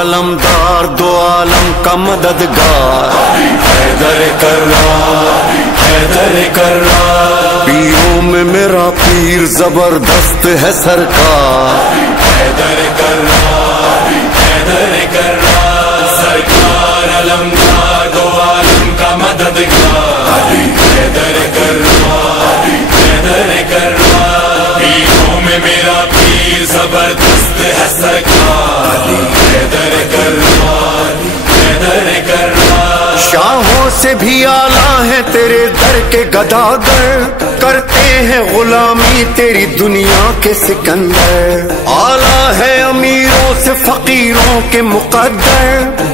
अलमदार दो आलम का मददगार, हैदर कर्रार, हैदर कर्रार। पीरों में मेरा पीर जबरदस्त है सरकार, हैदर कर्रार, हैदर कर्रार। सरकार अलमदार दो आलम का मददगार, हैदर कर्रार, हैदर कर्रार। पीरों में मेरा पीर जबरदस्त है सरकार, हैदर कर्रार, हैदर कर्रार। शाहों से भी आला है तेरे दर के गदागर, करते हैं गुलामी तेरी दुनिया के सिकंदर। आला है अमीरों से फकीरों के मुकद्दर,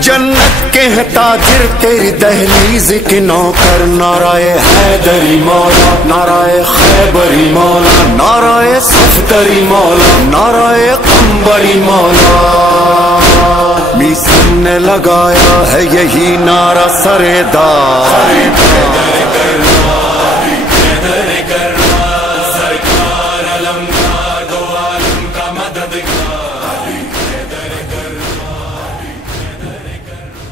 जन्नत के हैं ताजिर तेरी दहलीज के नौकर। नाराए हैदरी मौला, नाराए खैबरी मौला, नाराए सफदरी मौला, नाराए कंबरी मौला। मीसन ने लगाया है यही नारा सरेदार, हैदर कर्रार, हैदर कर्रार। सरकार अलमदार दो आलम का मददगार, हैदर कर्रार, हैदर कर्रार।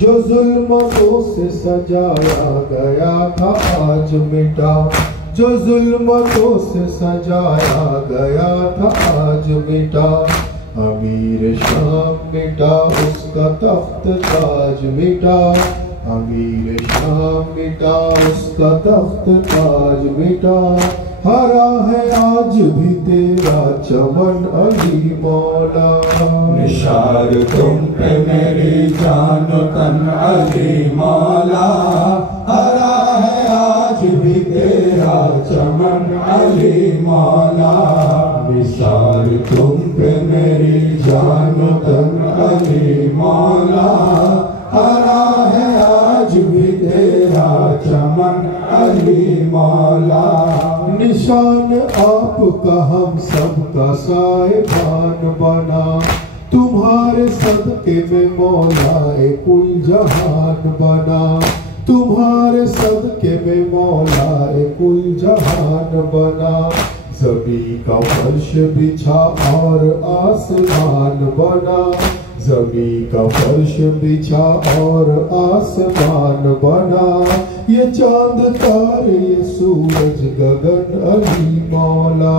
जो जुल्मों से सजाया गया था आज मिटा, जो जुल्मतों से सजाया गया था आज मिटा। अमीर शाम मिटा, उसका तख्त ताज मिटा। अमीर शाम मिटा, उसका तख्त ताज मिटा। हरा है आज भी तेरा चमन अली मौला। निशार तुम पे मेरी जान तन अली मौला। हरा है आज भी तेरा चमन अली मौला। निशार तुम पे मेरी जान तन अली मौला। हरा है आज भी तेरा चमन अली मौला। निशान आपका हम सबका साहिबान बना। तुम्हारे सदके में मौलाए कुल जहान बना। तुम्हारे सदके में मौलाए कुल जहान बना। ज़मीं का फर्श बिछा और आसमान बना। ज़मीं का फर्श बिछा और आसमान बना। ये चांद तारे ये सूरज गगन अली मौला।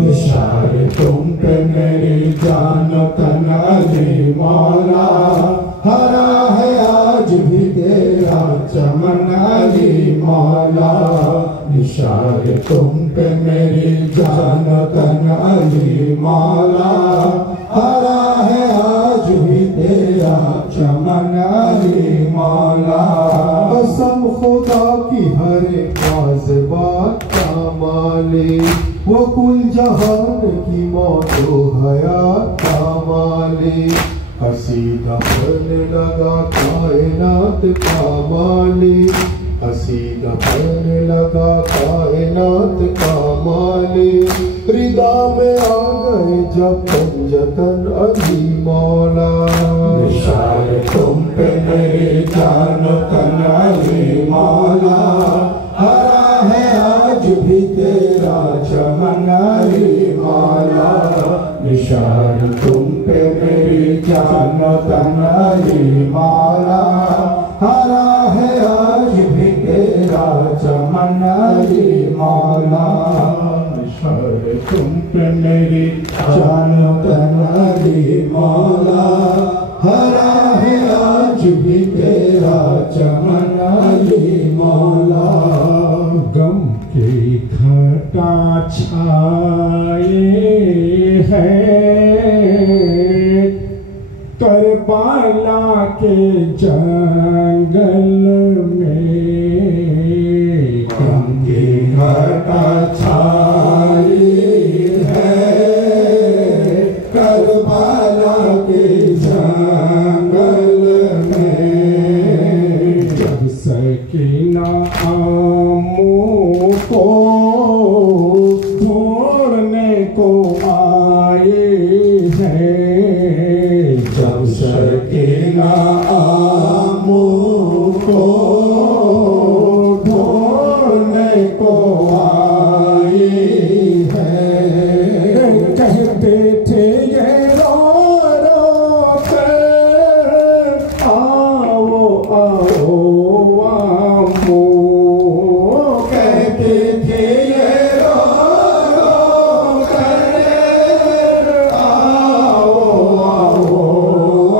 निशार तुम पे मेरी जान तन अली मौला। हरा है आज भी तेरा चमन अली मौला। निशार तुम पे मेरी जान तन अली मौला। हरा है आज भी तेरा चमन अली मौला। कसम खुदा की हर एक बात का माले। वो कुल जहान की मौतो हयात का माले। कसीदा पढ़ने लगा कायनात का माले। कसीदा पढ़ने लगा कायनात का माले। रिदा में आ गए जब पंजतन अली मौला। निशार तुम पे मेरी जान तन अली मौला। हरा है आज भी तेरा चमन अली मौला। निशार तुम पे मेरी जान तन अली मौला। हरा है आज भी तेरा चमन अली मौला। निशार तुम पे मेरी जान तन अली मौला। हरा है आज भी तेरा चमन अली मौला। गम की घटा छाए है करबला के जंगल में। गम की घटा छाई है करबला के जंगल में। जब सकीना आमों को ढूंढने को आए हैं। जब सकीना आमों को ढूंढने को आए हैं। कहते थे ये रो रो कर आओ आओ आमो। कहते थे ये रो रो कर आओ आओ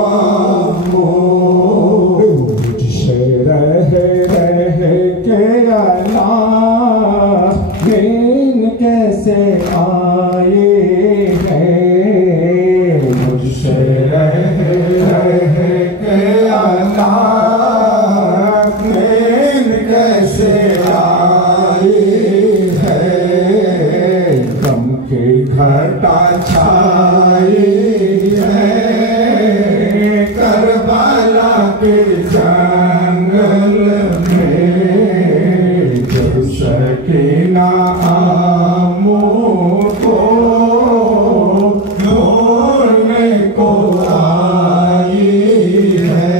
आमो। मुझसे रह के अल्लाह दिन कैसे आए हैं। मुझसे रह के अल्लाह दिन कैसे आए हैं। गम की घटा छाई है करबला के जंगल में। जब सकीना आमों को ढूंढने को आई है।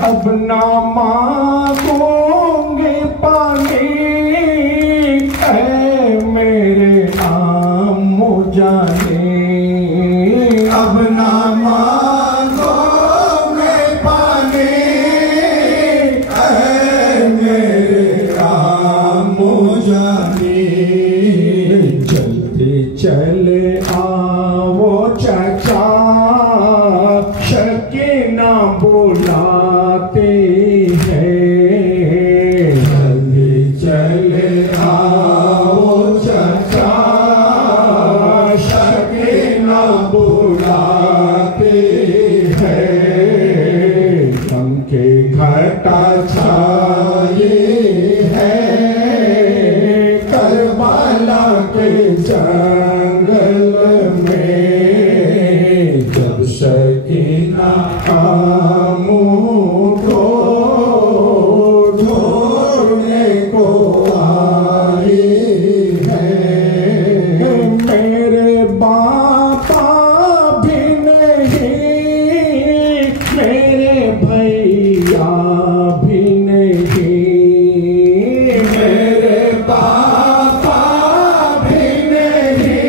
अब ना मांगोगे पानी ऐ मेरे आमो जाने। अब ना मांगोगे पानी ना बुलाते हैं। जल्दी चले आओ चचा, सके ना बुलाते हैं। पंखे घटा छाए हैं करबला के जंगल में। जब सकीना आमों को ढूंढने को आई है। मेरे बापा भी नहीं, मेरे भैया भी नहीं, मेरे बापा भी नहीं,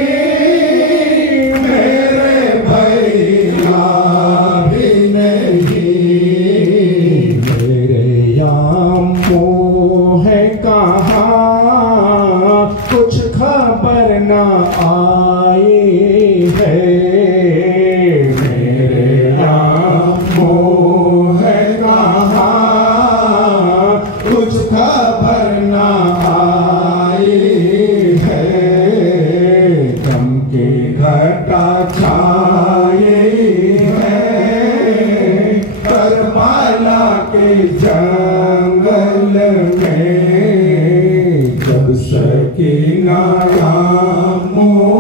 मेरे भैया भी नहीं। मेरे यामों है कहाँ, कुछ खबर न आई है। मेरे यामों है कहाँ, कुछ खबर न आई है। गम के घटा छाए हैं करबला के जंगल में। जब सकीना आमों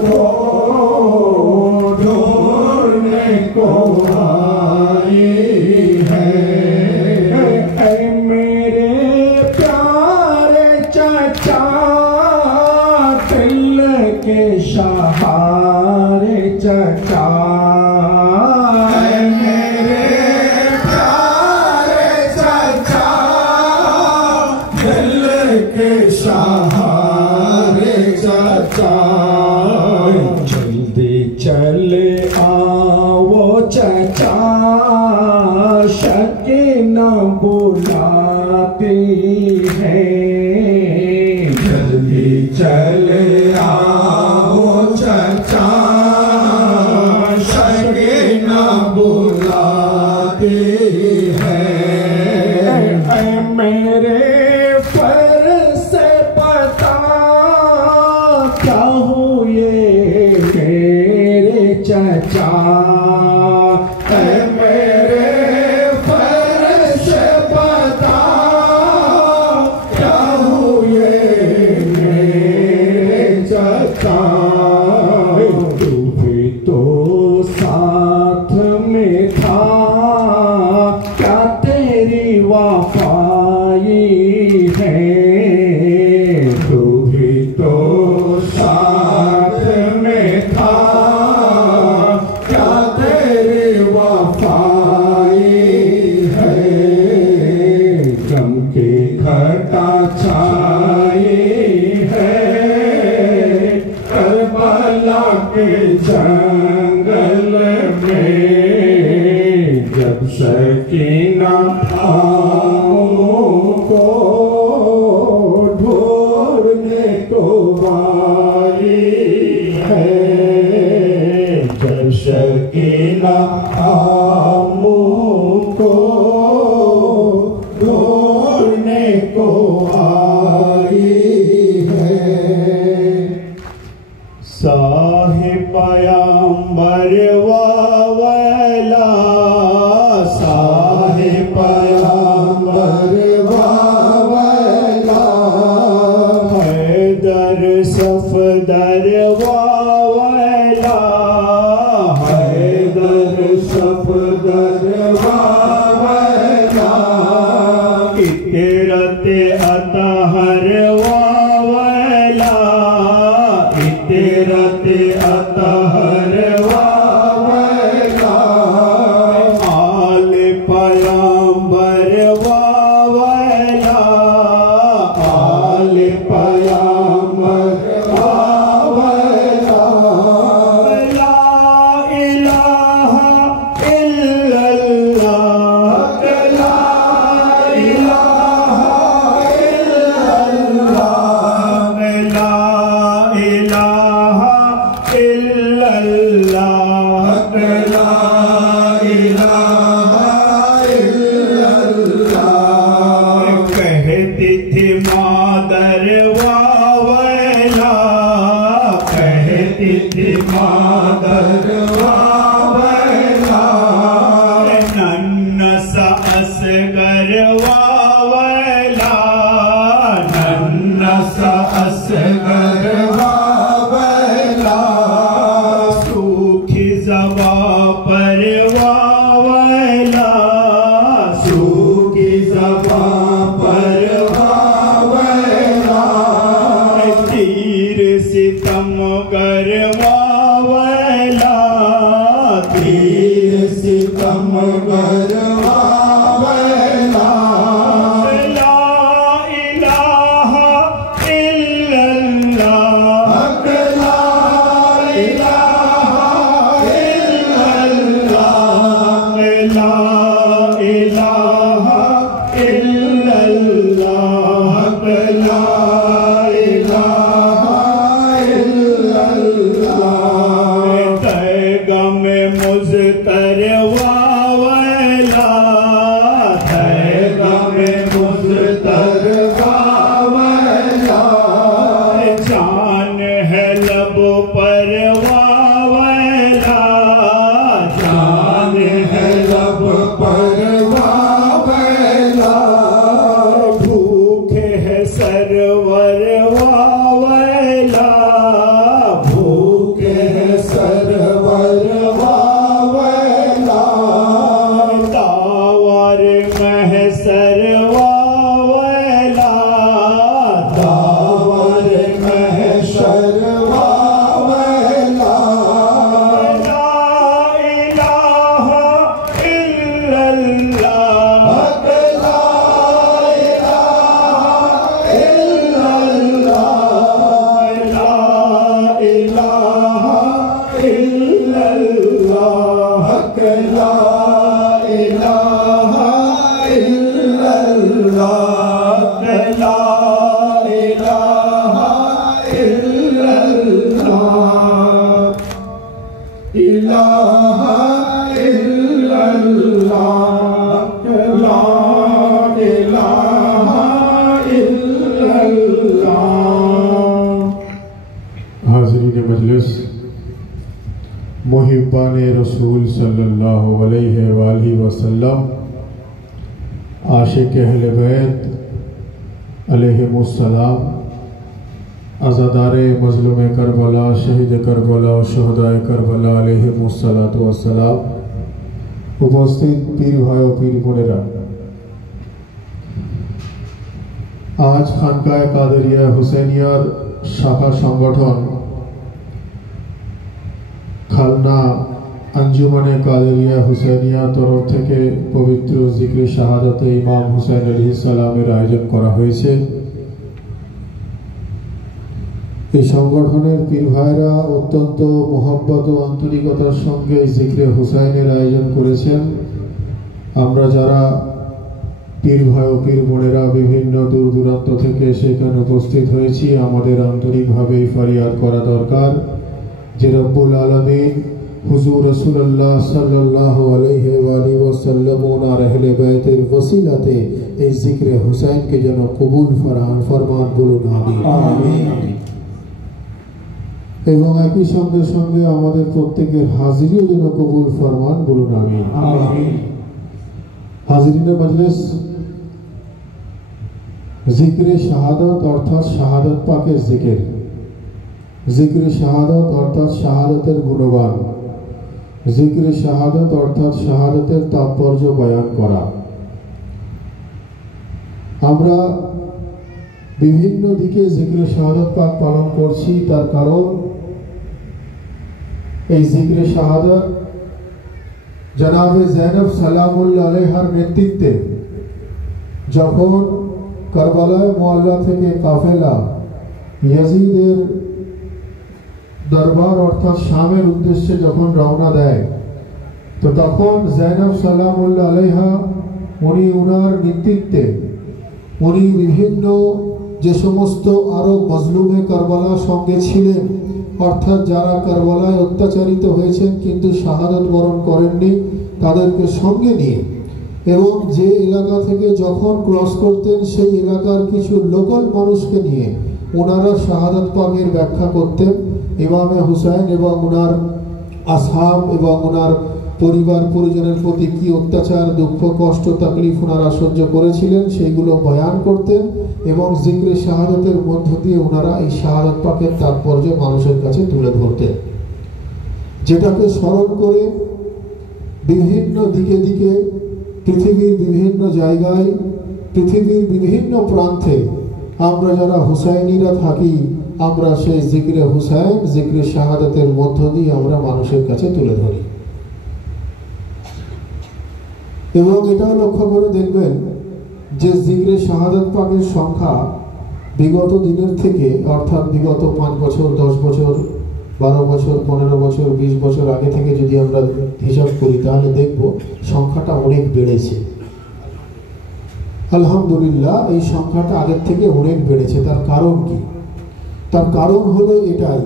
को ढूंढने को आई है। ऐ मेरे प्यारे चचा, दिल के सहारे चचा। ऐ मेरे प्यारे चचा, दिल के सहारे चचा। जल्दी चले आओ चचा, सके न बुलाती है। जल्दी चले आओ चचा, सके न बुलाती है। ऐ मेरे पर से पता क्या हुए मेरे चचा। ऐ मेरे पर से पता क्या हुए मेरे चचा। तू भी तो साथ में था, क्या तेरी वफाई है। तू भी तो साथ में था, क्या तेरी वफाई है। गम के घटा छाए हैं करबला के जंगल में। जब सकीना आमों को ढूंढने को आई है। जब सकीना आमों को ढूंढने को आई है। साहिब पैगंबर वाला, साहिब पैगंबर वाला। हैदर सफदर वाला, हैदर सफदर वाला। इतरत अतहर वाला, इतरत अतहर वाला। आल पैगंबर वाला, आल पैगंबर वाला। ला इलाहा इल्लल्लाह, गरवावेला ला इलाहा इल्लल्लाह ला इलाहा इल्लल्लाह ला इलाहा इल्लल्लाह ला इलाहा इल्लल्लाह तैगम मुज़तर वावला तैगम मुज़तर वावला जान है लब पर वावला जान है लब पर वावला भूखे है सरवर वावला भूखे है सरवर वावला दावर महसर वावला दावर महशर वावला ला इलाहा इल्लल्लाह ला इलाहा इल्लल्लाह ला इलाहा इल्लल्लाह ला इलाहा इल्लल्लाह ला इलाहा इल्लल्लाह इलाहा इल्लल्लाह ला इलाहा इल्लल्लाह। हाज़रीन मजलिस, मुहिब्बान रसूल सल्लल्लाहु अलैहि वसल्लम, आशिक अहले बैत अलैहिमुस्सलाम, अज़ादारे मज़लूम करबला, शहीद करबला, शहदाए करबला अलैहिमुस्सलातु वस्सलाम, उपस्थित पीर भाई और पीर बोनेरा, आज खानकाए कादरिया हुसैनियार शाखा संगठन खालना अंजुमने कादरिया हुसैनिया तरफ থেকে পবিত্র জিকরে শাহাদাতে ইমাম হুসাইন আলাইহিস সালামের আয়োজন করা হয়েছে। এই সংগঠনের পীর ভাইরা অত্যন্ত মোহাব্বত ও আন্তরিকতার সঙ্গে জিকরে হুসাইনের আয়োজন করেছেন। আমরা যারা পীর ভাই ও পীর বোনেরা বিভিন্ন দূর দূরান্ত থেকে সেখানে উপস্থিত হয়েছি, আমাদের আন্তরিকভাবে ফরিয়াদ করা দরকার যে রব্বুল আলামিন হুজুর রাসূলুল্লাহ সাল্লাল্লাহু আলাইহি ওয়াসাল্লাম ওনার আহলে বাইতের ওসিলাতে এই জিকরে হুসাইনকে যেন কবুল ফরমান বলুন আমিন। এবং একই সঙ্গে সঙ্গে আমাদের প্রত্যেকের হাজিরিও যেন কবুল ফরমান বলুন আমিন। হাজিরিনে মজলিস, জিকরে শাহাদাত অর্থাৎ শাহাদাত পাকের জিকির, জিকরে শাহাদাত অর্থাৎ শাহাদাতের গুণগান, জিকরে শাহাদাত অর্থাৎ শাহাদাতের তাৎপর্য বয়ান করা। আমরা বিভিন্ন দিকে জিকরে শাহাদাত পাক পালন করছি, তার কারণ এই জিকরে শাহাদাত জনাবে জৈনব সালামুল্লাহ আলাইহার নেতৃত্বে যখন কারবালায় মুআল্লা থেকে কাফেলা ইয়াজিদের দরবার অর্থাৎ শামের উদ্দেশ্যে যখন রওনা দেয়, তো তখন জৈনব সালামুল্লাহ আলাইহা উনি উনার নেতৃত্বে উনি বিভিন্ন যে সমস্ত আরো মজলুমে কারবালার সঙ্গে ছিলেন, অর্থাৎ যারা কারবালায় অত্যাচারিত হয়েছেন কিন্তু শাহাদাত বরণ করেননি, তাদেরকে সঙ্গে নিয়ে এবং যে এলাকা থেকে যখন ক্রস করতেন সেই এলাকার কিছু লোকাল মানুষকে নিয়ে ওনারা শাহাদাত পাকের ব্যাখ্যা করতেন। ইমামে হুসাইন এবং ওনার আসহাব এবং ওনার পরিবার পরিজনের প্রতি কি অত্যাচার, দুঃখ, কষ্ট, তাকলিফ ওনারা সহ্য করেছিলেন সেইগুলো বয়ান করতেন এবং জিকরে শাহাদাতের মধ্য দিয়ে ওনারা এই শাহাদাত পাকের তাৎপর্য মানুষের কাছে তুলে ধরতেন, যেটাকে স্মরণ করে বিভিন্ন দিকে দিকে পৃথিবীর বিভিন্ন জায়গায়, পৃথিবীর বিভিন্ন প্রান্তে আমরা যারা হুসাইনিরা থাকি, আমরা সেই জিকরে হুসাইন, জিকরে শাহাদাতের মধ্য দিয়ে আমরা মানুষের কাছে তুলে ধরি। এবং এটাও লক্ষ্য করে দেখবেন যে জিকরে শাহাদাত পাকের সংখ্যা বিগত দিনের থেকে, অর্থাৎ বিগত 5 বছর, 10 বছর, 12 বছর, 15 বছর, 20 বছর আগে থেকে যদি আমরা হিসাব করি তাহলে দেখব সংখ্যাটা অনেক বেড়েছে। আলহামদুলিল্লাহ, এই সংখ্যাটা আগের থেকে অনেক বেড়েছে। তার কারণ কি? তার কারণ হলো এটাই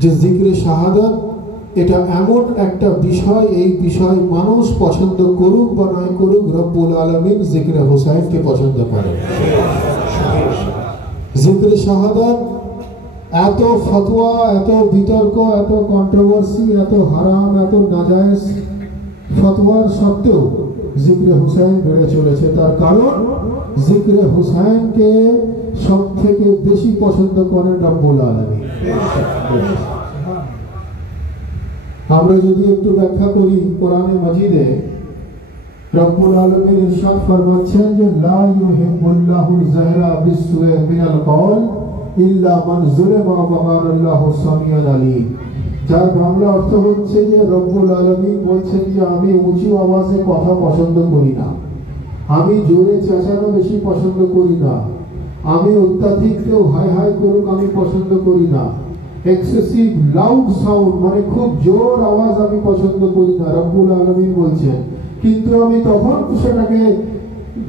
যে জিকরে শাহাদাত এটা এমন একটা বিষয়, এই বিষয় মানুষ পছন্দ করুক বা নয় করুক, রব্বুল আলামিন জিকরে হুসাইনকে পছন্দ করেন। জিকরে শাহাদাত এত ফতোয়া, এত বিতর্ক, এত কন্ট্রোভার্সি, এত হারাম, এত নাজায়েজ ফতোয়ার সত্ত্বেও জিকরে হুসাইন বেড়ে চলেছে। তার কারণ জিকরে হুসাইনকে সব থেকে বেশি পছন্দ করেন রব্বুল আলামিন। আমরা যদি একটু ব্যাখ্যা করি, কোরআনে মাজিদে রব্বুল আলামিন ইরশাদ ফরমাচ্ছেন যে লা ইউহিব্বুল্লাহুল জাহরা বিসসুই মিনাল কওল ইল্লা মান যুলিমা ওয়া কানাল্লাহু সামিউন আলীম। যার বাংলা অর্থ হচ্ছে যে রব্বুল আলামিন বলছেন যে আমি উঁচু আওয়াজে কথা পছন্দ করি না, আমি জোরে চেঁচানো বেশি পছন্দ করি না, আমি অত্যাধিক কেউ হাই হাই করুক আমি পছন্দ করি না, এক্সেসিভ লাউড সাউন্ড মানে খুব জোর আওয়াজ আমি পছন্দ করি না, রব্বুল আলামিন বলছেন। কিন্তু আমি তখন সেটাকে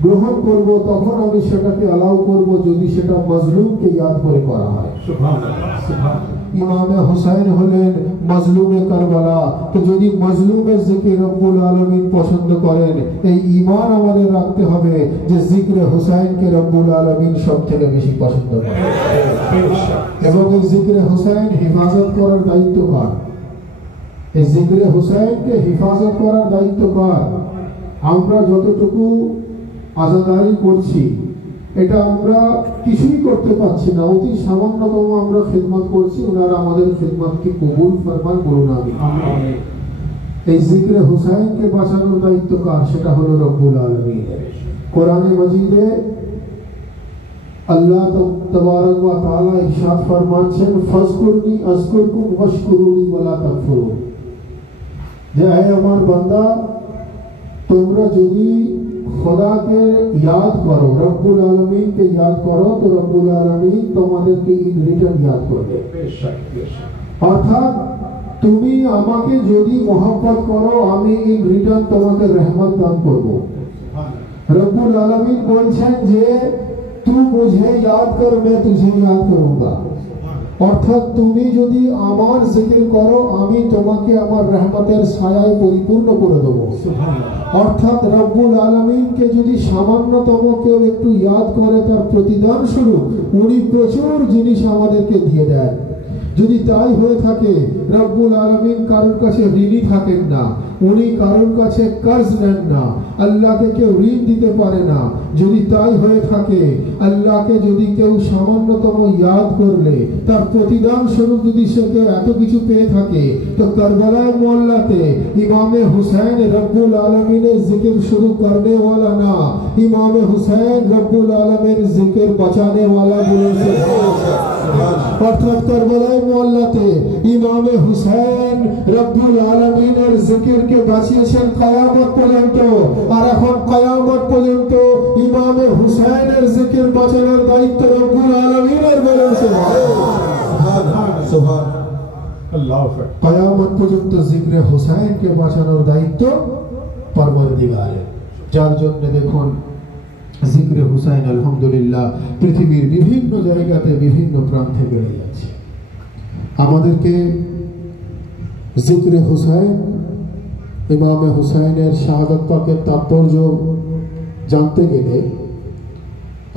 গ্রহণ করব, তখন আমি সেটাকে অ্যালাউ করব যদি সেটা মজলুমকে ইয়াদ করে করা হয়। ইমামে হুসাইন হলেন মজলুমে কারবালা, তো যদি মজলুমের জিকির রব্বুল আলামিন পছন্দ করেন, এই ঈমান আমাদের রাখতে হবে যে জিকরে হুসাইনকে রব্বুল আলামিন সব থেকে বেশি পছন্দ করেন। এবং এই জিকরে হুসাইন হিফাজত করার দায়িত্ব কার? এই জিকরে হুসাইনকে হিফাজত করার দায়িত্ব কার? আমরা যতটুকু আজাদারি করছি এটা আমরা কিছুই করতে পারছি না, অতি সামান্যতম আমরা খিদমত করছি। ওনারা আমাদের খিদমতকে কবুল ফরমান, বলুন আমিন। এই জিকরে হুসাইনকে বাঁচানোর দায়িত্ব কার? সেটা হলো রব্বুল আলামিনের। কোরআনে মাজিদে আল্লাহ তাবারক ওয়া তাআলা ইরশাদ ফরমাচ্ছেন ফাজকুরনি আযকুরকুম ওয়াশকুরুনি ওয়ালা তাকফুরুন, যে হে আমার বান্দা তোমরা যদি খোদাকে ইয়াদ করো, রব্বুল আলামিনকে ইয়াদ করো, তো রব্বুল আলামিন তোমাদেরকে ইন রিটার্ন ইয়াদ করবে। অর্থাৎ তুমি আমাকে যদি মোহাব্বত করো, আমি ইন রিটার্ন তোমাকে রহমত দান করব। রব্বুল আলামিন বলছেন যে তু মুঝে ইয়াদ কর, मैं तुझे याद करूंगा। অর্থাৎ তুমি যদি আমার জিকির করো, আমি তোমাকে আমার রহমতের ছায়ায় পরিপূর্ণ করে দেব। অর্থাৎ রব্বুল আলামিনকে যদি সামান্যতম কেউ একটু ইয়াদ করে, তার প্রতিদান স্বরূপ উনি প্রচুর জিনিস আমাদেরকে দিয়ে দেয়। যদি তাই হয়ে থাকে, রব্বুল আলামিন কারোর কাছে ঋণী থাকেন না, উনি কারোর কাছে কর্জ নেন না, আল্লাহকে কেউ ঋণ দিতে পারে না। যদি তাই হয়ে থাকে, আল্লাহকে যদি কেউ সামান্যতম ইয়াদ করলে তার প্রতিদান স্বরূপ যদি সে কেউ এত কিছু পেয়ে থাকে, তো কারবালায় মোহল্লাতে ইমামে হুসাইন রব্বুল আলামিনের জিকির শুরু করনে वाला না, ইমামে হুসাইন রব্বুল আলামিনের জিকির বাঁচানে वाला বলেছে। অর্থাৎ কারবালায় মোহল্লাতে ইমামে হুসাইন রব্বুল আলামিনের জিকিরকে বাঁচিয়েছেন কিয়ামত পর্যন্ত। আর এখন কিয়ামত পর্যন্ত ইমামে হুসাইনের জিকির বাঁচানোর দায়িত্ব রব্বুল আলামিনের বলেছে। সুবহান আল্লাহ। কিয়ামত পর্যন্ত জিকরে হুসাইনকে বাঁচানোর দায়িত্ব পরওয়ারদিগারের। যার জন্য দেখুন জিকরে হুসাইন আলহামদুলিল্লাহ পৃথিবীর বিভিন্ন জায়গাতে বিভিন্ন প্রান্তে বেড়ে যাচ্ছে। আমাদেরকে জিকরে হুসাইন, ইমামে হুসাইনের শাহাদাত পাকের তাৎপর্য জানতে গেলে,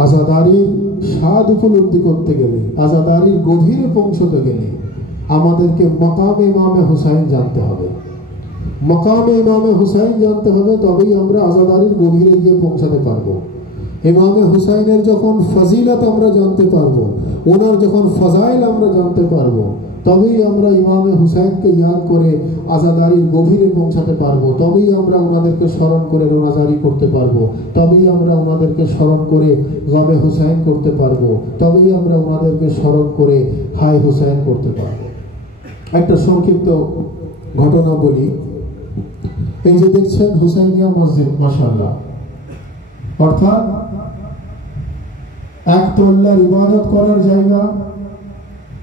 আজাদারির স্বাদ উপলব্ধি করতে গেলে, আজাদারির গভীরে পৌঁছতে গেলে আমাদেরকে মকাম ইমামে হুসাইন জানতে হবে। মকামে ইমামে হুসাইন জানতে হবে, তবেই আমরা আজাদারির গভীরে গিয়ে পৌঁছাতে পারবো। ইমামে হুসাইনের যখন ফজিলত আমরা জানতে পারবো, ওনার যখন ফজাইল আমরা জানতে পারবো, তবেই আমরা ইমামে হুসাইনকে ইয়াদ করে আজাদারির গভীরে পৌঁছাতে পারবো। তবেই আমরা ওনাদেরকে স্মরণ করে রোনাজারি করতে পারবো, তবেই আমরা ওনাদেরকে স্মরণ করে গমে হুসাইন করতে পারবো, তবেই আমরা ওনাদেরকে স্মরণ করে হাই হুসাইন করতে পারবো। একটা সংক্ষিপ্ত ঘটনা বলি। এই যে দেখছেন হুসাইনিয়া মসজিদ, মাশাআল্লাহ, অর্থাৎ এক তো আল্লাহর ইবাদত করার জায়গা,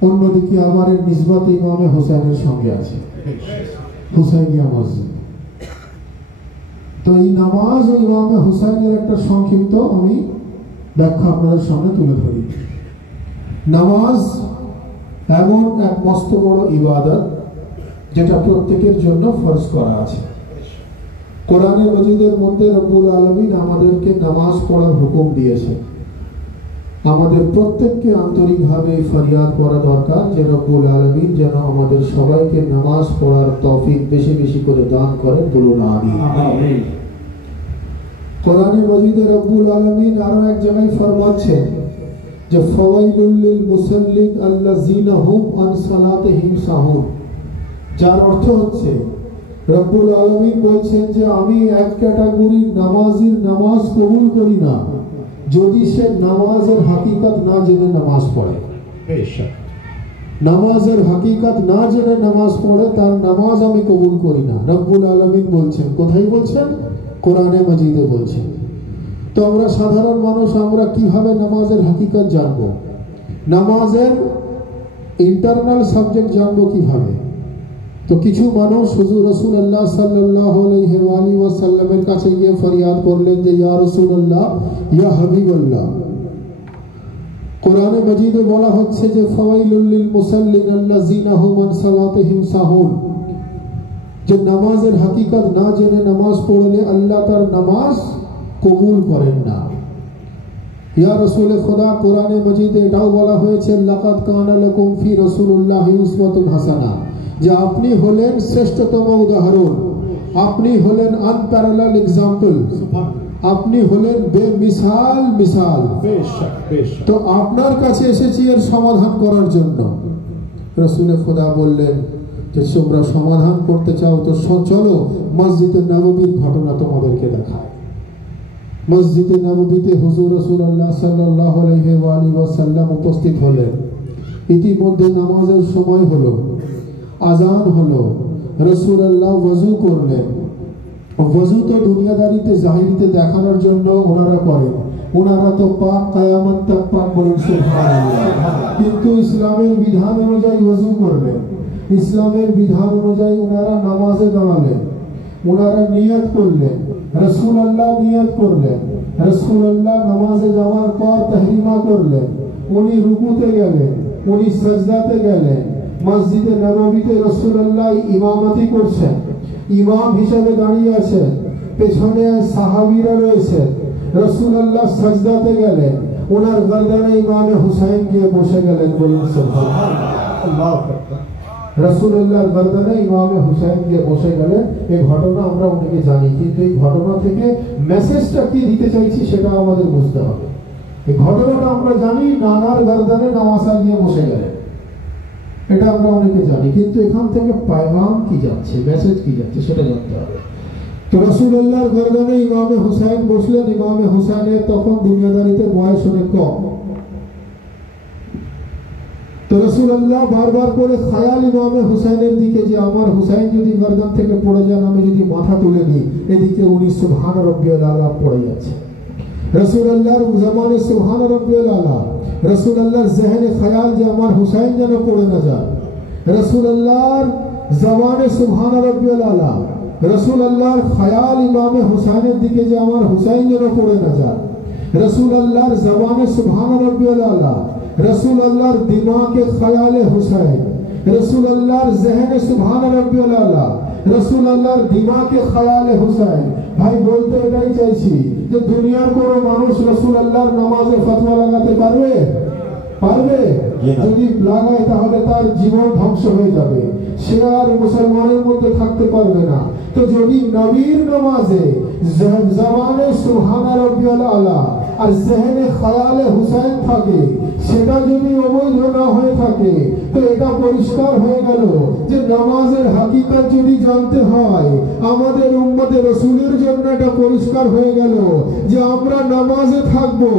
অন্যদিকে আবার এর নিসবত ইমামে হুসাইনের সঙ্গে আছে, হুসাইনিয়া মসজিদ। তো এই নামাজ ও ইমামে হুসাইনের একটা সংক্ষিপ্ত আমি ব্যাখ্যা আপনাদের সামনে তুলে ধরি। নামাজ এমন এক মস্ত বড় ইবাদত যেটা প্রত্যেকের জন্য ফরজ করা আছে। কোরআনে মাজিদের মধ্যে রব্বুল আলামিন আমাদেরকে নামাজ পড়ার হুকুম দিয়েছে। আমাদের প্রত্যেককে আন্তরিকভাবে ফরিয়াদ করা দরকার যে রব্বুল আলামিন যেন আমাদের সবাইকে নামাজ পড়ার তৌফিক বেশি বেশি করে দান করেন, বলুন আমিন। কোরআনে মাজিদে রব্বুল আলামিন আরো এক জায়গায় ফরমাচ্ছেন যে ফাওয়াইলুল লিল মুসাল্লিন আল্লাযিনা হুম আন সালাতিহিম সাহুন, যার অর্থ হচ্ছে রব্বুল আলামিন বলছেন যে আমি এক ক্যাটাগরির নামাজির নামাজ কবুল করি না যদি সে নামাজের হাকিকত না জেনে নামাজ পড়ে। নামাজের হাকিকত না জেনে নামাজ পড়ে তার নামাজ আমি কবুল করি না, রব্বুল আলামিন বলছেন। কোথায় বলছেন? কোরআনে মাজিদে বলছেন। তো আমরা সাধারণ মানুষ, আমরা কিভাবে নামাজের হাকিকত জানবো? নামাজের ইন্টারনাল সাবজেক্ট জানবো কিভাবে? তো কিছু মানুষ হুজুর রাসূলুল্লাহ সাল্লাল্লাহু আলাইহি ওয়া আলিহি ওয়াসাল্লামের কাছে গিয়ে ফরিয়াদ করলেন যে ইয়া রাসূলুল্লাহ, ইয়া হাবিবাল্লাহ, কোরআনে মাজিদে বলা হচ্ছে যে ফাওয়াইলুল লিল মুসাল্লিন আল্লাযিনা হুম আন সালাতিহিম সাহুন, যে নামাজের হাকিকত না জেনে নামাজ পড়লে আল্লাহ তার নামাজ কবুল করেন না। ইয়া রাসূল খোদা, কোরআনে মাজিদে এটাও বলা হয়েছে লাকাদ কানা লাকুম ফি রাসূলিল্লাহি উসওয়াতুন হাসানা, যে আপনি হলেন শ্রেষ্ঠতম উদাহরণ, আপনি হলেন আনপ্যারালাল এক্সাম্পল, আপনি হলেন বেমিসাল মিসাল। তো আপনার কাছে এসেছি এর সমাধান করার জন্য। রাসূল খোদা বললেন যে তোমরা সমাধান করতে চাও তো চলো মসজিদে নববীর ঘটনা তোমাদেরকে দেখায়। মসজিদে নববীতে হুজুর রাসূলুল্লাহ সাল্লাল্লাহু আলাইহি ওয়া আলিহি ওয়াসাল্লাম উপস্থিত হলেন। ইতিমধ্যে নামাজের সময় হলো, আজান হলো, রাসূলুল্লাহ ওযু করলেন। ওযু তো দুনিয়াদারিতে জাহিরিতে দেখানোর জন্য ওনারা করেন, ওনারা তো পাক কিয়ামত তক পাক বলেন সুবহানাল্লাহ। কিন্তু ইসলামের বিধান অনুযায়ী ওযু করলেন, ইসলামের বিধান অনুযায়ী ওনারা নামাজে দাঁড়ালেন, ওনারা নিয়ত করলেন, রাসূলুল্লাহ নিয়ত করলেন, রাসূলুল্লাহ নামাজে যাওয়ার পর তাহরিমা করলেন, উনি রুকুতে গেলেন, উনি সাজদাতে গেলেন। মসজিদে নববীতে রাসূলুল্লাহ ইমামতি করছেন, ইমাম হিসেবে দাঁড়িয়ে আছেন, পেছনে সাহাবীরা রয়েছেন। রাসূলুল্লাহ সাজদাতে গেলেন, ওনার গর্দানে ইমামে হুসাইন গিয়ে বসে গেলেন, বলুন সুবহানাল্লাহ। রাসূলুল্লাহর গর্দানে ইমামে হুসাইন গিয়ে বসে গেলেন। এই ঘটনা আমরা অনেকে জানি, কিন্তু এই ঘটনা থেকে মেসেজটা কি দিতে চাইছি সেটা আমাদের বুঝতে হবে। এই ঘটনাটা আমরা জানি, নানার গর্দানে নামাজা গিয়ে বসে গেলেন, এটা আমরা অনেকে জানি, কিন্তু এখান থেকে পায়গাম কি যাচ্ছে, মেসেজ কি যাচ্ছে সেটা জানতে হবে। তো রাসূলুল্লাহর গর্দানে ইমামে হুসাইন বসলেন। ইমামে হুসাইনের তখন দুনিয়াদারিতে বয়স অনেক কম। তো রাসূলুল্লাহ বারবার করে খেয়াল ইমামে হুসাইনের দিকে যে আমার হুসাইন যদি গর্দান থেকে পড়ে যান, আমি যদি মাথা তুলে নিই, এদিকে উনি সুবহান রাব্বিয়াল আলা পড়ে যাচ্ছে। রাসূলুল্লাহর জমানে সুবহান রাব্বিয়াল আলা, রাসূলুল্লাহর জেহনে খেয়াল যে আমার হুসাইন যেন পড়ে না যায়। রাসূলুল্লাহর জমানে সুবহান রাব্বিয়াল আলা, রাসূলুল্লাহর খেয়াল ইমামে হুসাইনের দিকে যে আমার হুসাইন যেন পড়ে না যায়। রাসূলুল্লাহর জমানে সুবহান রাব্বিয়াল আলা, রাসূলুল্লাহর দিমাগে খেয়ালে হুসাইন, রাসূলুল্লাহর জেহনে সুবহান রাব্বিয়াল আলা, রাসূলুল্লাহর দিমাগে খেয়ালে হুসাইন। ভাই বলতে এটাই চাইছি যে দুনিয়ার কোনো মানুষ রাসূলুল্লাহর নামাজে ফতোয়া লাগাতে পারবে? পারবে? যদি লাগায় তাহলে তার জীবন ধ্বংস হয়ে যাবে, সে আর মুসলমানের মধ্যে থাকতে পারবে না। তো যদি নবীর নামাজে জবানে সুবহান রাব্বিয়াল আলা আর জেহনে খেয়ালে হুসাইন থাকে, সেটা যদি অবৈধ না হয়ে থাকে, তো এটা পরিষ্কার হয়ে গেল যে নামাজের হাকিকত যদি জানতে হয়, আমাদের উম্মতে রাসূলের জন্য এটা পরিষ্কার হয়ে গেল যে আমরা নামাজে থাকবো,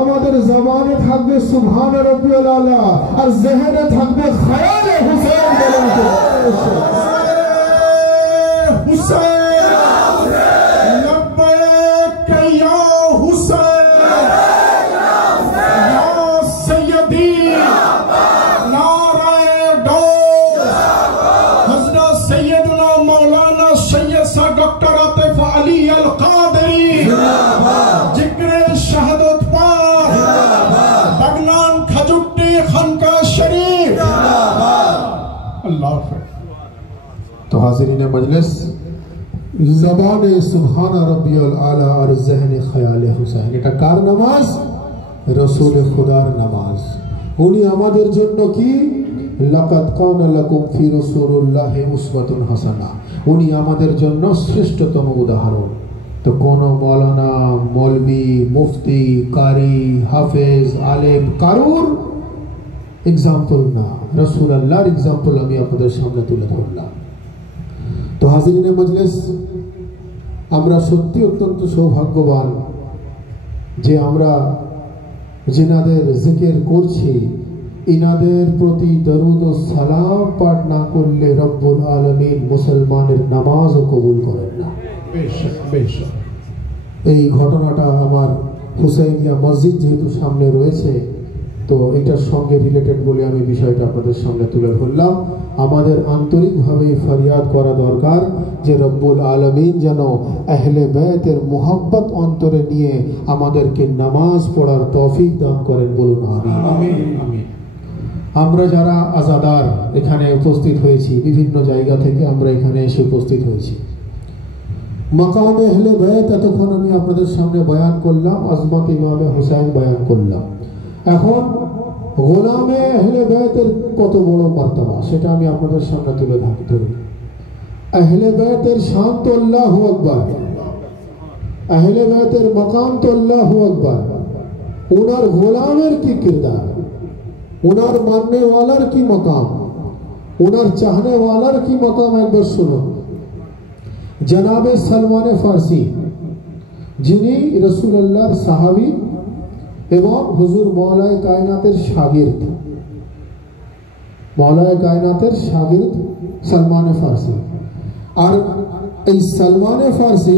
আমাদের জবানে থাকবে সুবহান রাব্বিয়াল আলা আর জেহনে থাকবে খেয়ালে হুসাইন। হুসাইন हाज़रीन मजलिस, ज़बाने सुब्हान रब्बियल आला और ज़हने ख़याले हुसैन, এটা কার নামাজ? রাসূল খুদার নামাজ। উনি আমাদের জন্য কি লাকাদ কানা লাকুম ফি রাসূলিল্লাহি উসওয়াতুন হাসানাহ, উনি আমাদের জন্য শ্রেষ্ঠতম উদাহরণ। তো কোন মাওলানা, মৌলভী, মুফতি, কারি, হাফেজ, আলেম কারুর এক্সাম্পল না, রাসূলুল্লাহর এক্সাম্পল আমি আপনাদের সামনে তুলে ধরলাম। তো হাজিরিনে মজলিস, আমরা সত্যি অত্যন্ত সৌভাগ্যবান যে আমরা যিনাদের জিকির করছি ইনাদের প্রতি দরুদ ও সালাম পাঠ না করলে রব্বুল আলামিন মুসলমানের নামাজও কবুল করেন না। এই ঘটনাটা আমার হুসাইনিয়া মসজিদ যেহেতু সামনে রয়েছে, তো এটার সঙ্গে রিলেটেড বলে আমি বিষয়টা আপনাদের সামনে তুলে ধরলাম। আমাদের আন্তরিকভাবে ফরিয়াদ করা দরকার যে রব্বুল আলামিন যেন আহলে বাইতের মুহাব্বত অন্তরে নিয়ে আমাদেরকে নামাজ পড়ার তৌফিক দান করেন, বলুন আমিন। আমরা যারা আজাদার এখানে উপস্থিত হয়েছি, বিভিন্ন জায়গা থেকে আমরা এখানে এসে উপস্থিত হয়েছি। মাকামে আহলে বাইত এতক্ষণ আমি আপনাদের সামনে বয়ান করলাম, আজমত ইমামে হুসাইন বয়ান করলাম। এখন গোলামে আহলে বাইতের কত বড় মার্তবা সেটা আমি আপনাদের সামনে তুলে ধরি। আহলে বাইতের শান তো আল্লাহু আকবার, আহলে বাইতের মাকাম তো আল্লাহু আকবার। ওনার গোলামের কি কিরদার, ওনার মাননে ওয়ালার কি মাকাম, ওনার চাহনে ওয়ালার কি মাকাম, একবার শুনুন। জনাবে সলমান ফারসি, যিনি রাসূলুল্লাহর সাহাবী এবং হুজুর মওলায়ে কায়নাতের শাগির্দ, মওলায়ে কায়নাতের শাগির্দ সলমান ফারসি। আর এই সলমান ফারসি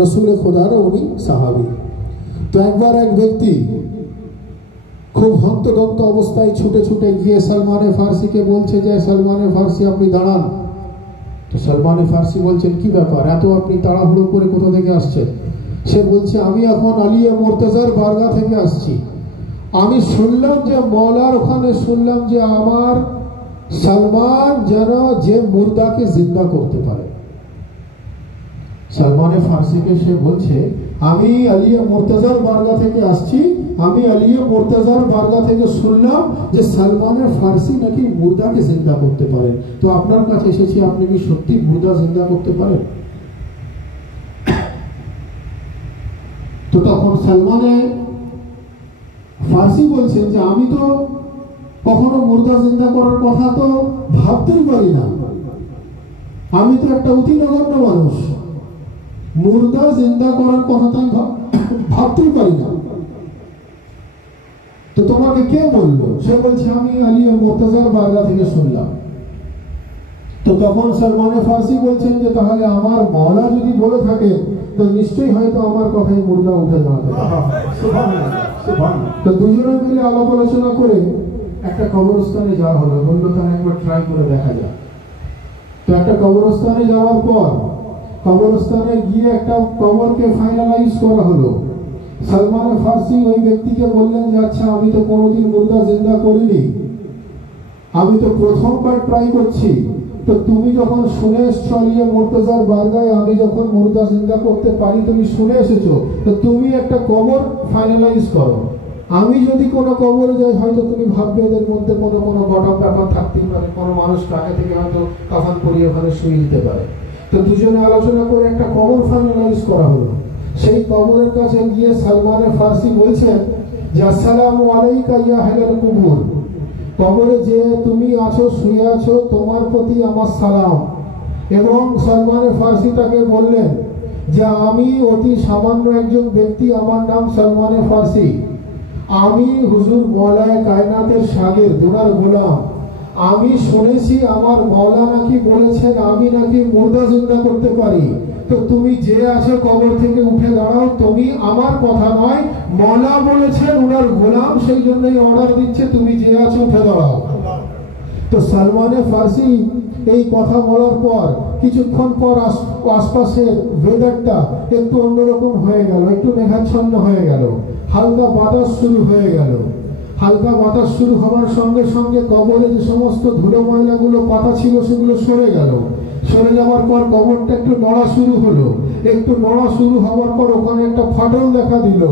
রাসূল খুদার উনি সাহাবী। তো একবার এক ব্যক্তি খুব হন্তদন্ত অবস্থায় ছুটে ছুটে গিয়ে সলমান ফারসিকে বলছে যে সলমান ফারসি আপনি দাঁড়ান। তো সলমান ফারসি বলছেন কি ব্যাপার, এত আপনি তাড়াহুড়ো করে কোথা থেকে আসছেন? সে বলছে আমি এখন আলিয়া মুর্তজার বারগা থেকে আসছি। আমি শুনলাম যে মওলার ওখানে শুনলাম যে আমার সলমান যেন যে মুর্দাকে জিন্দা করতে পারে। সলমান ফারসিকে সে বলছে আমি আলিয়া মুর্তজার বারগা থেকে আসছি, আমি আলিয়া মুর্তজার বারগা থেকে শুনলাম যে সলমান ফারসি নাকি মুর্দাকে জিন্দা করতে পারেন। তো আপনার কাছে এসেছি, আপনি কি সত্যি মুর্দা জিন্দা করতে পারেন? তো তখন সলমানে ফারসি বলছেন যে আমি তো কখনো মুর্দা জিন্দা করার কথা তো ভাবতেই পারি না, আমি তো একটা অতি নগণ্য মানুষ, মুর্দা জিন্দা করার কথা তো আমি ভাবতেই পারি না। তো তোমাকে কে বললো? সে বলছে আমি আলিয়া মুর্তজার বারগা থেকে শুনলাম। তো তখন সলমান ফারসি বলছেন যে তাহলে আমার মওলা যদি বলে থাকে তো নিশ্চয়ই হয়তো আমার কথাই মুর্দা উঠে দাঁড়াবে। তো দুজনে মিলে আলাপ আলোচনা করে একটা কবরস্থানে যাওয়া হলো, বললো তাহলে একবার ট্রাই করে দেখা যায়। তো একটা কবরস্থানে যাওয়ার পর কবরস্থানে গিয়ে একটা কবরকে ফাইনালাইজ করা হলো। সলমান ফারসি ওই ব্যক্তিকে বললেন যে আচ্ছা আমি তো কোনোদিন মুর্দা জিন্দা করিনি, আমি তো প্রথমবার ট্রাই করছি, তো তুমি যখন শুনে এসছো আলিয়া মুর্তজার বারগায় আমি যখন মুর্দা জিন্দা করতে পারি, তুমি শুনে এসেছো, তো তুমি একটা কবর ফাইনালাইজ করো। আমি যদি কোনো কবরে যাই হয়তো তুমি ভাববে এদের মধ্যে কোনো কোনো ঘটক ব্যাপার থাকতেই পারে, কোনো মানুষ আগে থেকে হয়তো কাফন পরিয়ে ওখানে শুয়ে দিতে পারে। তো দুজনে আলোচনা করে একটা কবর ফাইনালাইজ করা হলো। সেই কবরের কাছে গিয়ে সলমান ফারসি বলছেন যে আসসালামু আলাইকা ইয়া আহলাল কুবুর, কবরে যে তুমি আছো শুয়ে আছো তোমার প্রতি আমার সালাম। এবং সলমান ফারসি তাকে বললেন যে আমি অতি সামান্য একজন ব্যক্তি, আমার নাম সলমান ফারসি, আমি হুজুর মওলায়ে কায়নাতের শাগির্দ, ওনার গোলাম। আমি শুনেছি আমার মওলা নাকি বলেছেন আমি নাকি মুর্দা জিন্দা করতে পারি। তো তুমি যে আছো কবর থেকে উঠে দাঁড়াও, তুমি আমার কথা নয়, মওলা বলেছেন, ওনার গোলাম সেই জন্যই অর্ডার দিচ্ছে, তুমি যে আছো উঠে দাঁড়াও। তো সলমান ফারসি এই কথা বলার পর কিছুক্ষণ পর আশপাশের ওয়েদারটা একটু অন্যরকম হয়ে গেল, একটু মেঘাচ্ছন্ন হয়ে গেল, হালকা বাতাস শুরু হয়ে গেল। হালকা বাতাস শুরু হওয়ার সঙ্গে সঙ্গে কবরে যে সমস্ত ধুলো ময়লাগুলো পাতা ছিল সেগুলো সরে গেল। সরে যাওয়ার পর কবরটা একটু নড়া শুরু হলো। একটু নড়া শুরু হওয়ার পর ওখানে একটা ফাটল দেখা দিল।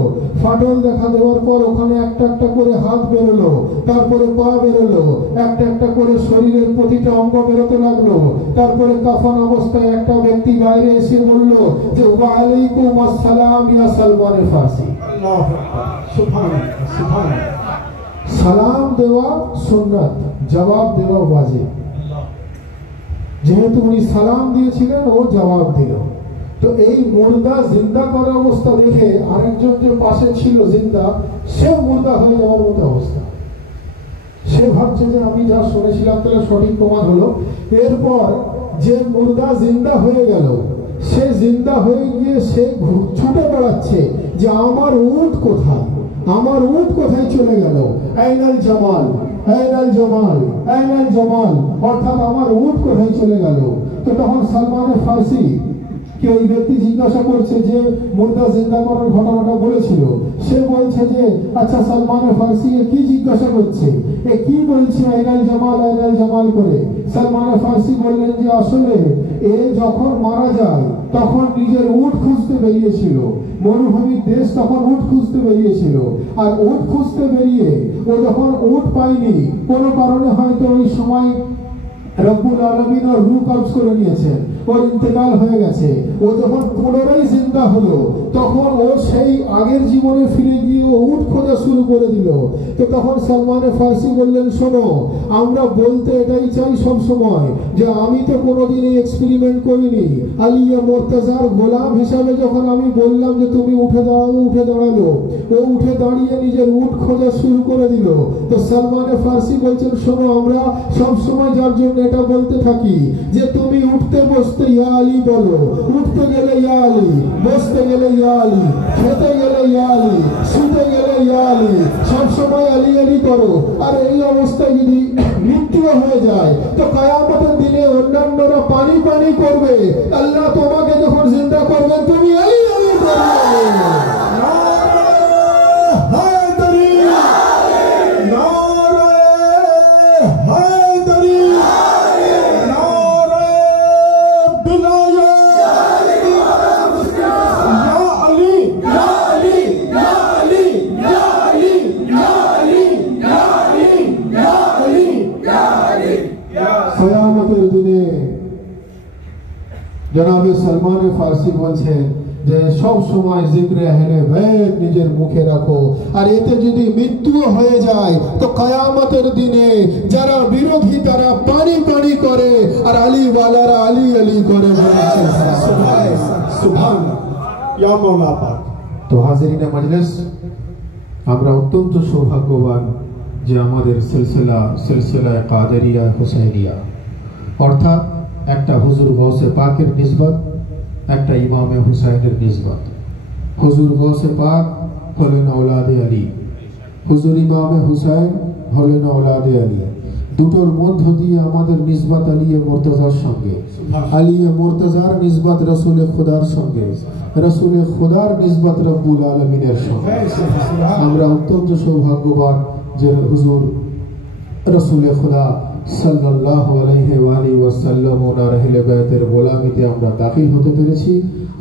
ফাটল দেখা দেওয়ার পর ওখানে একটা একটা করে হাত বেরোলো, তারপরে পা বেরোলো, একটা একটা করে শরীরের প্রতিটা অঙ্গ বেরোতে লাগলো। তারপরে কাফন অবস্থায় একটা ব্যক্তি বাইরে এসে বলল যে ওয়ালাইকুম আসসালাম ইয়া সালমান ফারসি। আল্লাহু আকবার, সুবহানাল্লাহ, সুবহানাল্লাহ। সালাম দেওয়া সুন্নাত, জবাব দেওয়া ওয়াজিব। যেহেতু উনি সালাম দিয়েছিলেন, ও জবাব দিল। তো এই মুর্দা জিন্দা করা অবস্থা দেখে আরেকজন যে পাশে ছিল জিন্দা, সে মুর্দা হয়ে যাওয়ার মতো অবস্থা। সে ভাবছে যে আমি যা শুনেছিলাম তাহলে সঠিক প্রমাণ হলো। এরপর যে মুর্দা জিন্দা হয়ে গেল, সে জিন্দা হয়ে গিয়ে সে ছুটে বেড়াচ্ছে যে আমার উট কোথায়, আমার উট কোথায় চলে গেল। আইনাল জামাল, আইনাল জামাল, আইনাল জামাল, অর্থাৎ আমার উট কোথায় চলে গেল। তো তখন সালমান ফারসি কে ওই ব্যক্তি জিজ্ঞাসা করছে যে মুর্দা জিন্দা করার ঘটনাটা বলেছিল। সে বলছে যে আচ্ছা সালমান ফারসি এ কি জিজ্ঞাসা করছে, এ কি বলছে আইনাল জামাল করে। সালমান ফারসি বললেন যে আসলে এ যখন মারা যায় তখন নিজের উট খুঁজতে বেরিয়েছিল, মরুভূমির দেশ, তখন উট খুঁজতে বেরিয়েছিল। আর উট খুঁজতে বেরিয়ে ও যখন উট পায়নি, কোনো কারণে হয়তো ওই সময় রব্বুল আলামিন ওর রূহ কবজ করে নিয়েছেন, ওর ইন্তেকাল হয়ে গেছে। ও যখন পুনরায় জিন্দা হলো তখন ও সেই আগের জীবনে ফিরে গিয়ে ও উট খোঁজা শুরু করে দিল। তো তখন সালমান ফারসি বললেন শোনো, আমরা বলতে এটাই চাই সব সময় যে আমি তো কোনোদিন এই এক্সপেরিমেন্ট করিনি। আলিয়া মুর্তজার গোলাম হিসাবে যখন আমি বললাম যে তুমি উঠে দাঁড়াও, উঠে দাঁড়ালো। ও উঠে দাঁড়িয়ে নিজের উট খোঁজা শুরু করে দিল। তো সালমান ফারসি বলছেন শোনো, আমরা সব সময় যার জন্য এটা বলতে থাকি যে তুমি উঠতে বসতে ইয়া আলী বলো, উঠতে গেলে ইয়া আলী, বসতে গেলে ইয়া আলী, খেতে গেলে ইয়া আলী, শুতে গেলে ইয়া আলী, সব সময় আলী আলী করো। আর এই অবস্থায় যদি মৃত্যু হয়ে যায় তো কিয়ামতের দিনে অন্যান্যরা পানি পানি করবে, আল্লাহ তোমাকে যখন জিন্দা করবেন তুমি আলী আলী করবে। জনাবে সালমান ফারসি বলছেন যে সব সময় জিক্রে আহলে বাইত নিজের মুখে রাখো, আর এতে যদি মৃত্যু হয়ে যায় তো কিয়ামতের দিনে যারা বিরোধী তারা পানি পানি করে আর আলী ওয়ালারা আলী আলী করে। সুবহানাল্লাহ, ইয়া মাওলা পাক। তো হাজিরিনে মজলিস, আমরা অত্যন্ত সৌভাগ্যবান যে আমাদের সিলসিলা কাদেরিয়া হুসাইনিয়া, অর্থাৎ একটা হুজুর গৌসে পাকের নিসবত, একটা ইমামে হুসাইনের নিসবত। হুজুর গৌসে পাক হলেন আওলাদে আলী, হুজুর ইমামে হুসাইন হলেন আওলাদে আলী। দুটোর মধ্য দিয়ে আমাদের নিসবত আলিয়ে মুর্তজার সঙ্গে, আলিয়ে মুর্তজার নিসবত রসুল খুদার সঙ্গে, রসুল খুদার নিসবত রব্বুল আলমিনের সঙ্গে। আমরা অত্যন্ত সৌভাগ্যবান যে হুজুর রসুল খুদা সাল্লাল্লাহু আলাইহি ওয়াসাল্লাম ওনার আহলে বাইতের গোলামিতে আমরা দাখিল হতে পেরেছি।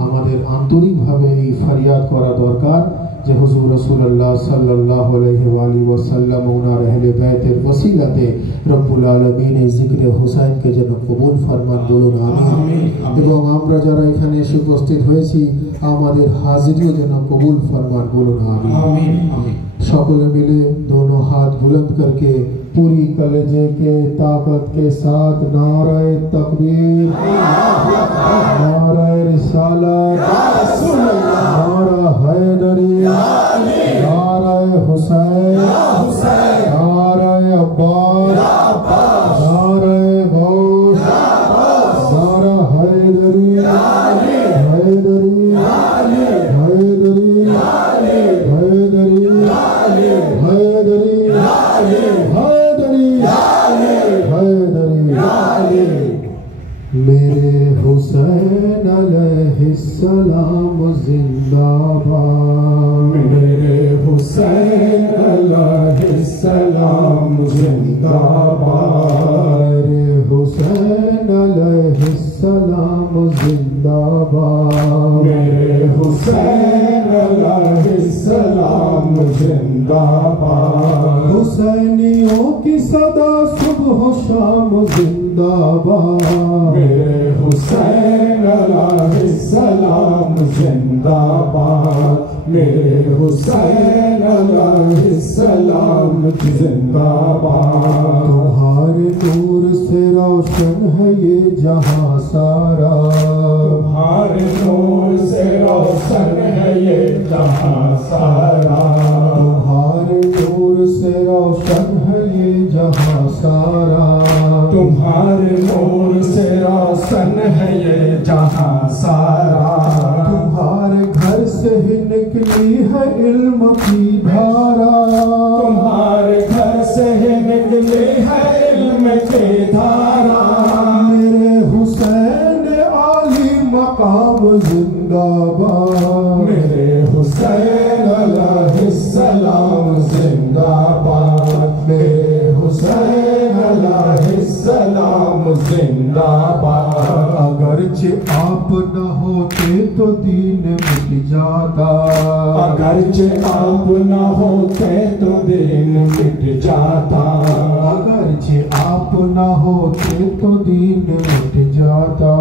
আমাদের আন্তরিকভাবে এই ফরিয়াদ করা দরকার যে হুজুর রাসূলুল্লাহ সাল্লাল্লাহু আলাইহি ওয়াসাল্লাম ওনার আহলে বাইতের ওসিলাতে রব্বুল আলামিন এই জিকরে হুসাইনকে যেন কবুল ফরমান, বলুন আমিন। এবং আমরা যারা এখানে এসে উপস্থিত হয়েছি আমাদের হাজিরিও যেন কবুল ফরমান, বলুন আমিন। সকলে मिले दोनों हाथ बुलंद करके पूरी कलेजे के ताकत के साथ नाराए तकबीर, नाराए रिसालत, नारा हैदरी, नाराए हुसैन, नाराए अब्बास, नाराए गौस, नारा हैदरी, हैदरी, हैदरी, हैदरी, हैदरी, हैदरी। मेरे हुसैन अलैहिस्सलाम जिंदाबाद, मेरे हुसैन अलैहिस्सलाम मेरे हुसैन अलैहिस्सलाम जिंदाबाद। हुसैनियों की सदा सुबह शाम जिंदाबाद। मेरे हुसैन अलैहिस्सलाम जिंदाबाद। मेरे हुसैन अलैहिस्सलाम जिंदाबाद। तुम्हारे नूर से रोशन है ये जहां सारा। तुम्हारे नूर से रोशन है ये जहां सारा। तुम्हारे नूर से रोशन है ये जहां सारा। तुम्हारे नूर से रोशन है ये जहां सारा। तुम्हारे घर से ही निकली है इल्म की धारा। तुम्हारे घर से ही निकली है इल्म की धारा। मेरे हुसैन आली मकाम जिंदाबाद। मेरे हुसैन अलैहिस्सलाम जिंदाबाद। मेरे हुसैन अलैहिस्सलाम जिंदाबाद। अगरचे आप न होते तो दीन मिट जाता। अगरचे आप न होते तो दिन मिट जाता। अगरचे आप न होते तो दीन मिट जाता।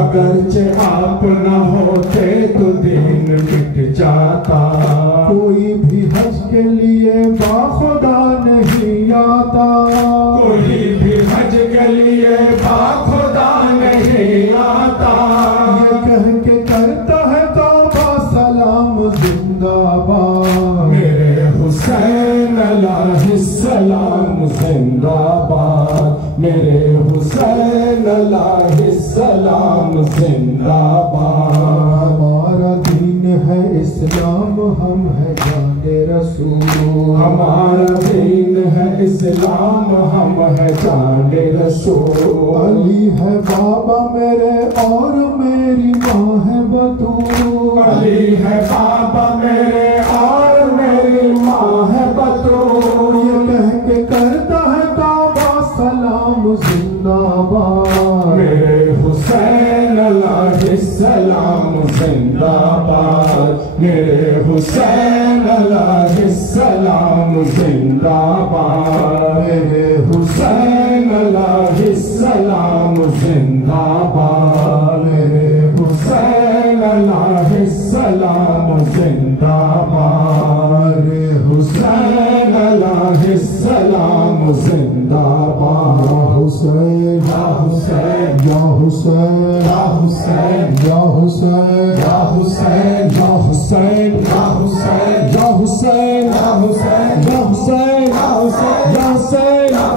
अगरचे आप न होते तो दिन मिट जाता। कोई भी हज के लिए बाखुदा नहीं आता। कोई भी हज के लिए बाखुदा नहीं आता। ये कह के करता है तौबा सलाम जिंदाबाद। मेरे हुसैन अलैहिस्सलाम जिंदाबाद। मेरे हुसैन अलैहिस्सलाम जिंदाबाद। हमारा दीन है इस्लाम हम है जाने रसूल। हमारा दीन है इस्लाम हम है जाने रसूल। अली है बाबा मेरे और मेरी माँ है बतूल। अली है बाबा मेरे और मेरी माँ है बतूल। ये कह के करता है तौबा सलाम जिंदाबाद। मेरे हुसैन अलैहिस्सलाम जिंदाबाद। मेरे हुसैन अलैहिस्सलाम जिंदाबाद। मेरे हुसैन अलैहिस्सलाम जिंदाबाद। मेरे हुसैन अलैहिस्सलाम जिंदाबाद। मेरे हुसैन अलैहिस्सलाम जिंदाबाद। हुसैन या हुसैन या हुसैन या हुसैन या हुसैन या हुसैन या हुसैन या हुसैन या हुसैन या हुसैन या हुसैन या हुसैन या हुसैन या हुसैन या हुसैन या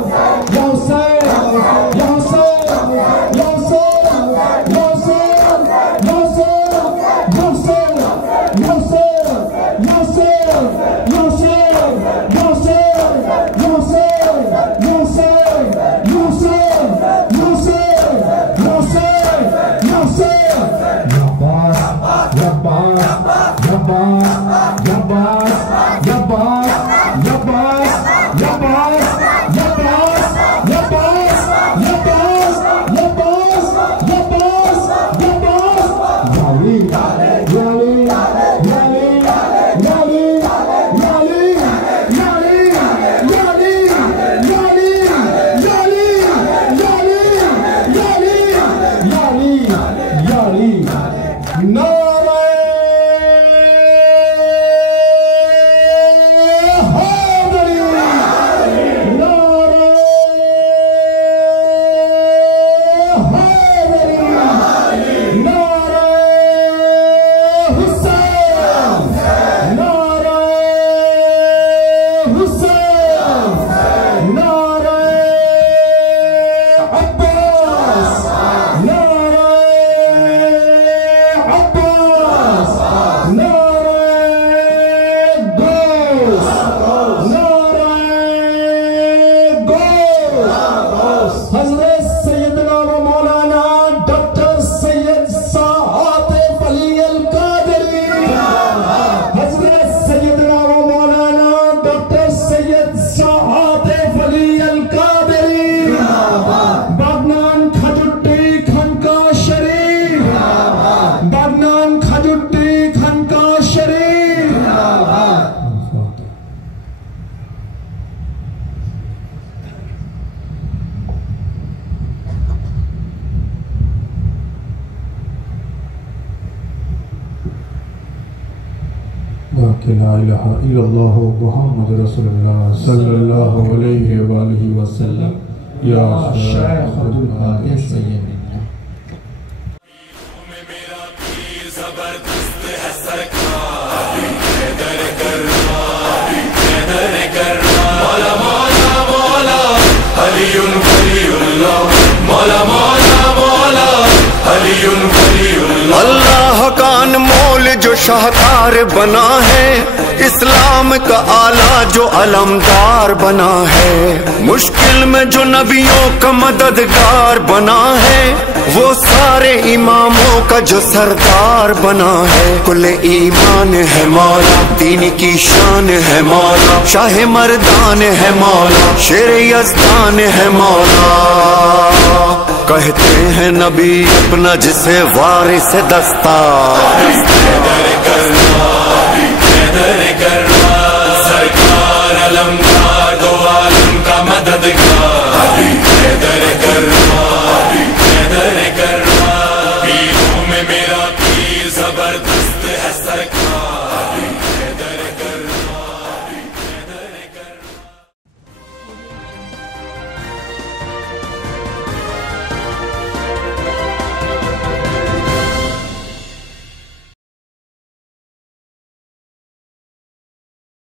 अशहदु कि ला इलाहा इल्लल्लाह मुहम्मद रसूलुल्लाह सल्लल्लाहु अलैहि वसल्लम या शेख अब्दुल कादिर सैयद। अल्लाह का अनमोल जो शाहकार बना है, इस्लाम का आला जो अलमदार बना है, मुश्किल में जो नबियों का मददगार बना है, वो सारे इमामों का जो सरदार बना है। कुल ईमान है मौला, दीन की शान है मौला, शाह मर्दान है मौला, शेर यज़दान है मौला। कहते हैं नबी अपना जिसे वारिस दस्तार, सरकार अलमदार दो आलम का मददगार।